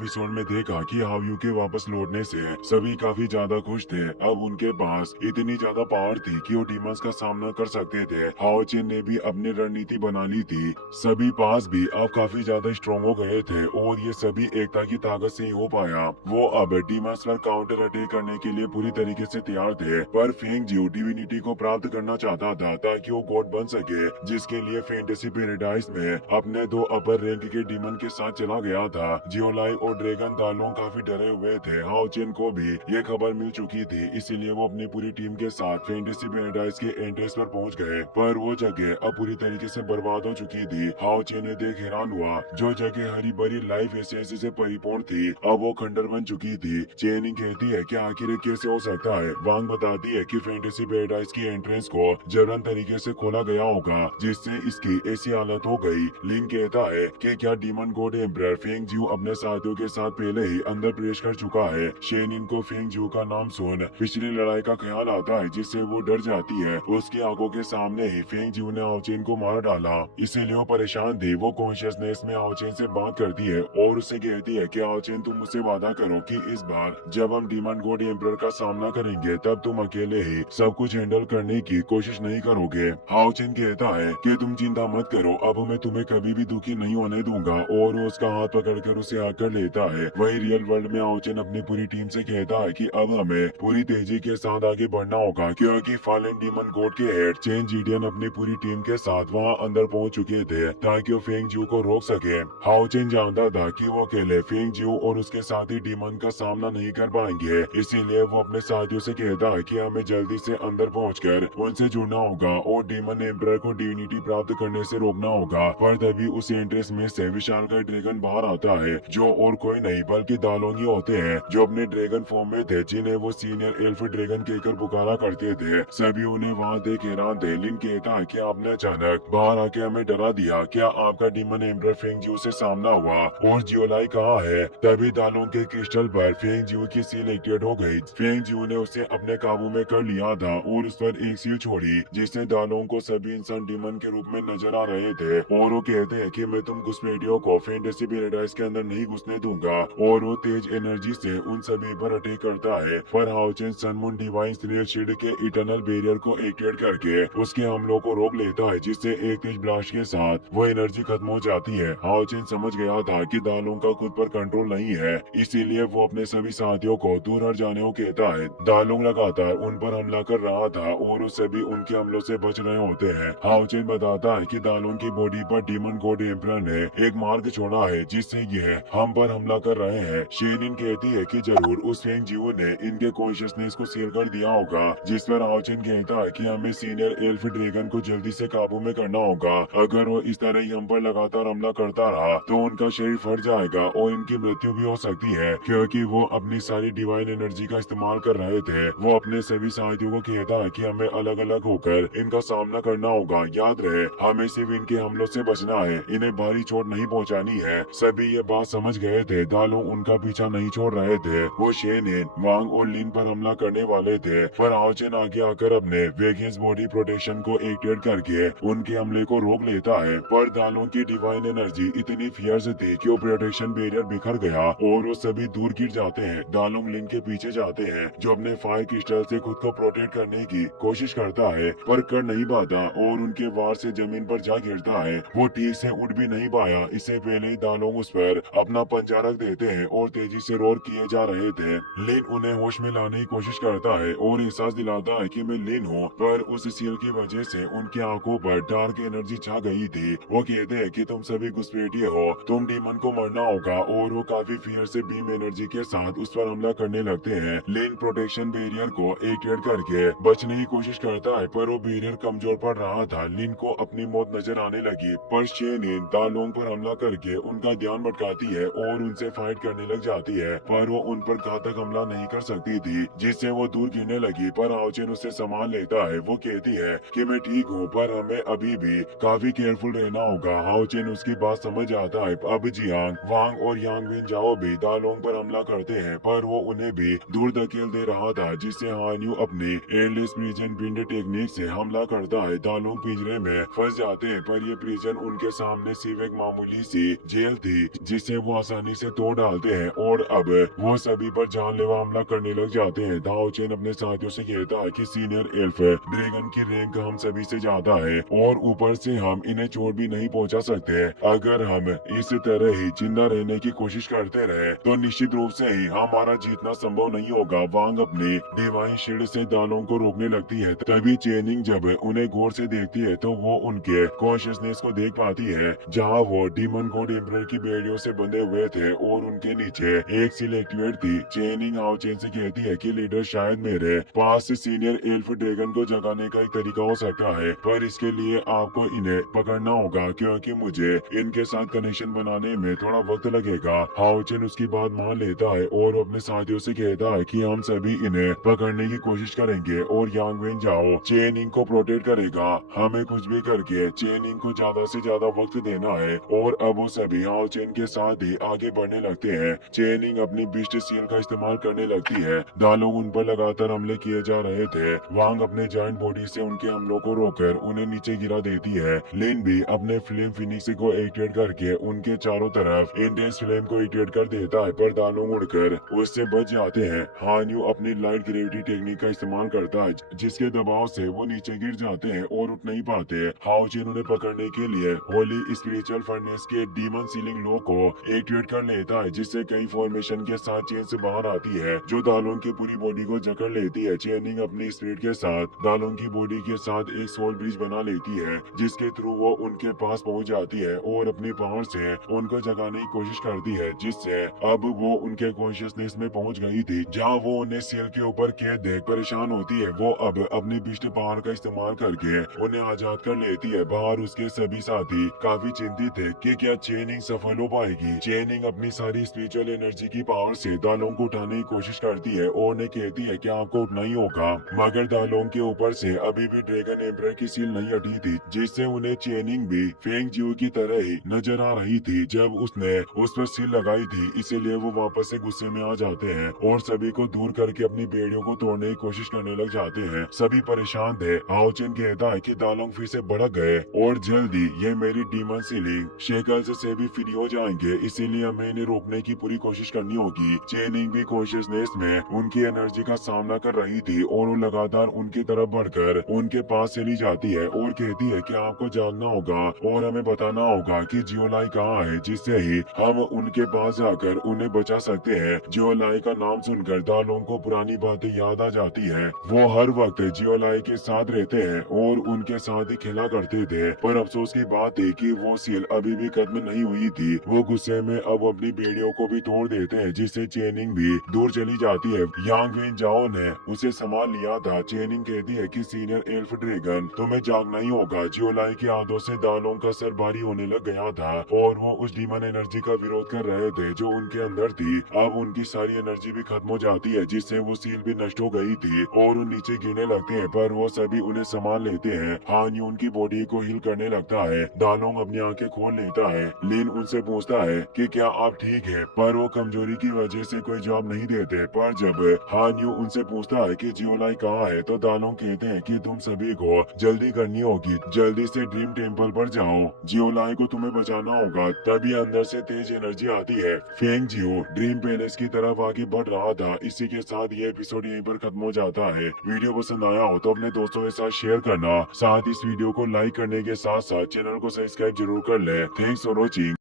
Episode में देखा कि हाव्यू के वापस लौटने से सभी काफी ज्यादा खुश थे। अब उनके पास इतनी ज्यादा पावर थी कि वो डीमंस का सामना कर सकते थे। हाओ चेन ने भी अपनी रणनीति बना ली थी। सभी पास भी अब काफी ज्यादा स्ट्रॉन्ग हो गए थे और ये सभी एकता की ताकत से ही हो पाया। वो अब डीमंस पर काउंटर अटैक करने के लिए पूरी तरीके से तैयार थे, पर फेंग जियो डिविनिटी को प्राप्त करना चाहता था ताकि वो गॉड बन सके, जिसके लिए फैंटेसी पैराडाइज में अपने दो अपर रैंक के डीमन के साथ चला गया था। जियोलाई और ड्रैगन दालोंग काफी डरे हुए थे। हाओ चेन को भी ये खबर मिल चुकी थी, इसीलिए वो अपनी पूरी टीम के साथ फैंटेसी पैराडाइज के एंट्रेंस पर पहुंच गए, पर वो जगह अब पूरी तरीके से बर्बाद हो चुकी थी। हाओ चेन ने देख हैरान हुआ, जो जगह हरी भरी लाइफ एसेंस से परिपूर्ण थी अब वो खंडर बन चुकी थी। चेनिंग कहती है कि आखिर ये कैसे हो सकता है। वांग बताती है कि फैंटेसी पैराडाइज की एंट्रेंस को जबरन तरीके से खोला गया होगा, जिससे इसकी ऐसी हालत हो गई। लिंग कहता है कि क्या डीमन गॉड एम्परर फेंग जियो अपने साथियों के साथ पहले ही अंदर प्रवेश कर चुका है। शेनिन को फेंग जियो का नाम सुन पिछली लड़ाई का ख्याल आता है, जिससे वो डर जाती है। उसकी आंखों के सामने ही फेंग जियो ने आओचेन को मार डाला, इसीलिए वो परेशान थी। वो कॉन्शियसनेस में आओचेन से बात करती है और उससे कहती है कि आओचेन तुम मुझसे वादा करो कि इस बार जब हम डीमन गॉड एम्परर का सामना करेंगे तब तुम अकेले ही सब कुछ हैंडल करने की कोशिश नहीं करोगे। हाओचेन कहता है कि तुम चिंता मत करो, अब मैं तुम्हें कभी भी दुखी नहीं होने दूंगा, और वो उसका हाथ पकड़कर उसे आकर लेता है। वही रियल वर्ल्ड में आओचेन अपनी पूरी टीम से कहता है कि अब हमें पूरी तेजी के साथ आगे बढ़ना होगा, क्योंकि फॉलन डीमन गॉड के हेड चेन जीडियन अपनी पूरी टीम के साथ वहां अंदर पहुंच चुके थे ताकि वो फेंग जियो को रोक सके। हाओचेन जानता था कि वो अकेले फेंग जियो और उसके साथी डीमन का सामना नहीं कर पाएंगे, इसीलिए वो अपने साथियों से कहता है कि हमें जल्दी से अंदर पहुंचकर उनसे जुड़ना होगा और डीमन एम्परर को डिविनिटी प्राप्त करने से रोकना होगा। पर तभी उस एंट्रेंस में से विशाल का ड्रैगन बाहर आता है, जो और कोई नहीं बल्कि दालोंग ही होते हैं, जो अपने ड्रैगन फॉर्म में थे, जिन्हें वो सीनियर एल्फ ड्रैगन कहकर पुकारा करते थे। सभी उन्हें वहां देख हैरान थे। लिन कहता है कि आपने अचानक बाहर आके हमें डरा दिया, क्या आपका डीमन एम्परर फेंग जियो से सामना हुआ और जियोलाई कहाँ है। तभी दालोंग के क्रिस्टल पर फेंग जियो की सील एक्टिवेट हो गई। फेंग जियो ने उसे अपने काबू में कर लिया था और उस पर एक सील छोड़ी, जिससे दालोंग को सभी इंसान डीमन के रूप में नजर आ रहे थे, और वो कहते हैं कि मैं तुम घुसपैठियों को फैंटेसी पैराडाइज के अंदर नहीं घुसने दूंगा, और वो तेज एनर्जी से उन सभी पर अटैक करता है। पर हाओचेन सनमून डिवाइन स्नेल शील्ड के इटर्नल बैरियर को एक्टिवेट करके उसके हमलों को रोक लेता है, जिससे एक तेज ब्लास्ट के साथ वो एनर्जी खत्म हो जाती है। हाओचेन समझ गया था कि दालोंग का खुद पर कंट्रोल नहीं है, इसीलिए वो अपने सभी साथियों को दूर हट जाने को कहता है। दालोंग लगातार उन पर हमला कर रहा था और वो सभी उनके हमलों से बच रहे होते हैं। हाओचेन बताता है कि दालोंग की बॉडी पर डीमन गॉड एम्परर ने एक मार्ग छोड़ा है, जिससे यह हम पर हमला कर रहे हैं। शेनिन कहती है कि जरूर उस फेंग जियो ने इनके कॉन्शियसनेस को सील कर दिया होगा, जिस पर हाओचेन कहता है कि हमें सीनियर एल्फ ड्रैगन को जल्दी से काबू में करना होगा। अगर वो इस तरह ही हम पर लगातार हमला करता रहा तो उनका शरीर फट जाएगा और इनकी मृत्यु भी हो सकती है, क्योंकि वो अपनी सारी डिवाइन एनर्जी का इस्तेमाल कर रहे थे। वो अपने सभी साथियों को कहता है कि हमें अलग अलग होकर इनका सामना करना होगा। याद रहे, हमें सिर्फ इनके हमलों से बचना है, इन्हें भारी चोट नहीं पहुंचानी है। सभी ये बात समझ गए थे। दालोंग उनका पीछा नहीं छोड़ रहे थे। वो शेनिन, वांग और लिन पर हमला करने वाले थे, पर आओचेन आगे आकर अपने वेगेंस बॉडी प्रोटेक्शन को एक्टिवेट करके उनके हमले को रोक लेता है। पर दालोंग की डिवाइन एनर्जी इतनी फियर्स थी कि वो प्रोटेक्शन बैरियर बिखर गया और वो सभी दूर गिर जाते हैं। दालोंग लिन के पीछे जाते हैं, जो अपने फायर क्रिस्टल से खुद को प्रोटेक्ट करने की कोशिश करता है, पर कर नहीं पाता और उनके वार से जमीन पर जा गिरता है। वो ठीक से उठ भी नहीं पाया। इससे पहले ही दालोंग उस पर अपना पंजा रख देते हैं और तेजी से रोर किए जा रहे थे। लिन उन्हें होश में लाने की कोशिश करता है और एहसास दिलाता है कि मैं लिन हूँ, पर उस सील की वजह से उनकी आंखों पर डार्क एनर्जी छा गई थी। वो कहते हैं कि तुम सभी घुसपैठिए हो, तुम डीमन को मरना होगा, और वो काफी फियर से बीम एनर्जी के साथ उस पर हमला करने लगते हैं। लिन प्रोटेक्शन बैरियर को एक्टिवेट करके बचने की कोशिश करता है, पर वो बैरियर कमजोर पड़ रहा था। लिन को अपनी मौत नजर आने लगी, पर शेनिन दालोंग पर हमला करके उनका ध्यान भटकाती है और उनसे फाइट करने लग जाती है, पर वो उन पर घातक हमला नहीं कर सकती थी, जिससे वो दूर गिरने लगी। पर आओचेन उसे संभाल लेता है। वो कहती है कि मैं ठीक हूँ, पर हमें अभी भी काफी केयरफुल रहना होगा। आओचेन उसकी बात समझ जाता है। अब जियांग, वांग और यांगविन जाओ भी दालोंग पर हमला करते हैं, पर वो उन्हें भी दूर धकेल दे रहा था, जिससे हान्यू अपनी एंडलेस प्रिजन विंड टेक्निक से हमला करता है। दालोंग पिंजरे में फंस जाते हैं, पर ये प्रिजन उनके सामने सिर्फ एक मामूली सी जेल थी, जिससे वो आसानी पानी से तोड़ डालते हैं और अब वो सभी पर जानलेवा हमला करने लग जाते हैं। दाओ चेन अपने साथियों से कहता है कि सीनियर एल्फ ड्रैगन की रैंक हम सभी से ज्यादा है और ऊपर से हम इन्हें चोट भी नहीं पहुंचा सकते। अगर हम इस तरह ही जिंदा रहने की कोशिश करते रहे तो निश्चित रूप से ही हमारा जीतना संभव नहीं होगा। वांग अपने डिवाइन शील्ड से दालों को रोकने लगती है। तभी चेनिंग जब उन्हें गौर से देखती है तो वो उनके कॉन्शियसनेस को देख पाती है, जहाँ वो डीमन गॉड एम्परर की बेड़ियों से बंधे हुए थे और उनके नीचे एक सील एक्टिवेट थी। चेनिंग हाओ चेन से कहती है कि लीडर शायद मेरे पास सीनियर एल्फ ड्रैगन को जगाने का एक तरीका हो सकता है, पर इसके लिए आपको इन्हें पकड़ना होगा क्योंकि मुझे इनके साथ कनेक्शन बनाने में थोड़ा वक्त लगेगा। हाओ चेन उसकी बात मान लेता है और अपने साथियों से कहता है कि हम सभी इन्हें पकड़ने की कोशिश करेंगे और यांग वेन जाओ चेनिंग को प्रोटेक्ट करेगा। हमें कुछ भी करके चेनिंग को ज्यादा से ज्यादा वक्त देना है। और अब वो सभी हाओ चेन के साथ ही आगे बढ़ने लगते हैं। चेनिंग अपनी बिस्ट सील का इस्तेमाल करने लगती है। दालोग उन पर लगातार हमले किए जा रहे थे। वांग अपने जॉइंट बॉडी से उनके हमलों को रोककर उन्हें नीचे गिरा देती है। लिन भी अपने फ्लेम फिनिक्स को एक्टिवेट करके उनके चारों तरफ इंटेंस फ्लेम को एक्टिवेट कर देता है, पर दालोग उड़कर उससे बच जाते हैं। हान यू अपनी लाइट ग्रेविटी टेक्निक का इस्तेमाल करता है, जिसके दबाव से वो नीचे गिर जाते हैं और उठ नहीं पाते। हाओ चेन उन्हें पकड़ने के लिए होली स्पिरिचुअल फर्नेस के डीमन सीलिंग लो को एक्टिवेट कर लेता है, जिससे कई फॉर्मेशन के साथ चेन से बाहर आती है जो दालों की पूरी बॉडी को जकड़ लेती है। चेनिंग अपनी स्पिरिट के साथ दालों की बॉडी के साथ एक सोल ब्रिज बना लेती है, जिसके थ्रू वो उनके पास पहुंच जाती है और अपनी पावर से उनको जगाने की कोशिश करती है, जिससे अब वो उनके कॉन्शियसनेस में पहुंच गई थी, जहां वो उन्हें सेल के ऊपर कैद देख परेशान होती है। वो अब अपनी बिस्ट पावर का इस्तेमाल करके उन्हें आजाद कर लेती है। बाहर उसके सभी साथी काफी चिंतित थे कि क्या चेनिंग सफल हो पाएगी। चेनिंग अपनी सारी स्पिरिचुअल एनर्जी की पावर से दालों को उठाने की कोशिश करती है और उन्हें कहती है कि आपको उठना ही होगा, मगर दालों के ऊपर से अभी भी ड्रैगन एम्परर की सील नहीं हटी थी, जिससे उन्हें चेनिंग भी फेंग जियो की तरह ही नजर आ रही थी जब उसने उस पर सील लगाई थी। इसीलिए वो वापस से गुस्से में आ जाते हैं और सभी को दूर करके अपनी बेड़ियों को तोड़ने की कोशिश करने लग जाते हैं। सभी परेशान थे। हाओ चेन कहता है कि दालोंग फिर से भड़क गए और जल्दी ये मेरी डीमन सीलिंग शेकल्स से भी फ्री हो जाएंगे, इसीलिए हमें इन्हें रोकने की पूरी कोशिश करनी होगी। चेनिंग भी कॉन्शियसनेस में उनकी एनर्जी का सामना कर रही थी और वो लगातार उनकी तरफ बढ़कर उनके पास चली जाती है और कहती है कि आपको जागना होगा और हमें बताना होगा कि जियोलाई कहाँ है, जिससे ही हम उनके पास जाकर उन्हें बचा सकते हैं। जियोलाई का नाम सुनकर दालों को पुरानी बातें याद आ जाती है। वो हर वक्त जियोलाई के साथ रहते हैं और उनके साथ ही खेला करते थे, पर अफसोस की बात है कि वो सील अभी भी खत्म नहीं हुई थी। वो गुस्से में अब अपनी बेड़ियों को भी तोड़ देते हैं, जिससे चेनिंग भी दूर चली जाती है। यांग वेन जाओ ने उसे संभाल लिया था। चेनिंग कहती है कि सीनियर एल्फ ड्रैगन तुम्हें जागना ही होगा। जियोलाई के हाथों से दालों का सर भारी होने लग गया था और वो उस डीमन एनर्जी का विरोध कर रहे थे जो उनके अंदर थी। अब उनकी सारी एनर्जी भी खत्म हो जाती है, जिससे वो सील भी नष्ट हो गई थी और वो नीचे गिरने लगते हैं, पर वो सभी उन्हें संभाल लेते हैं। हान यू उनकी बॉडी को हील करने लगता है। दालोंग अपनी आंखें खोल लेता है। लिन उनसे पूछता है कि क्या आप ठीक है, पर वो कमजोरी की वजह से कोई जवाब नहीं देते। पर जब हान यू उनसे पूछता है कि जियोलाई कहाँ है तो दालोंग कहते हैं कि तुम सभी को जल्दी करनी होगी, जल्दी से ड्रीम टेम्पल पर जाओ, जियोलाई को तुम्हें बचाना होगा। तभी अंदर से तेज एनर्जी आती है। फेंग जियो ड्रीम पैलेस की तरफ आगे बढ़ रहा था। इसी के साथ ये एपिसोड यहीं पर खत्म हो जाता है। वीडियो पसंद आया हो तो अपने दोस्तों के साथ शेयर करना, साथ इस वीडियो को लाइक करने के साथ साथ चैनल को सब्सक्राइब जरूर कर ले। Thanks for watching.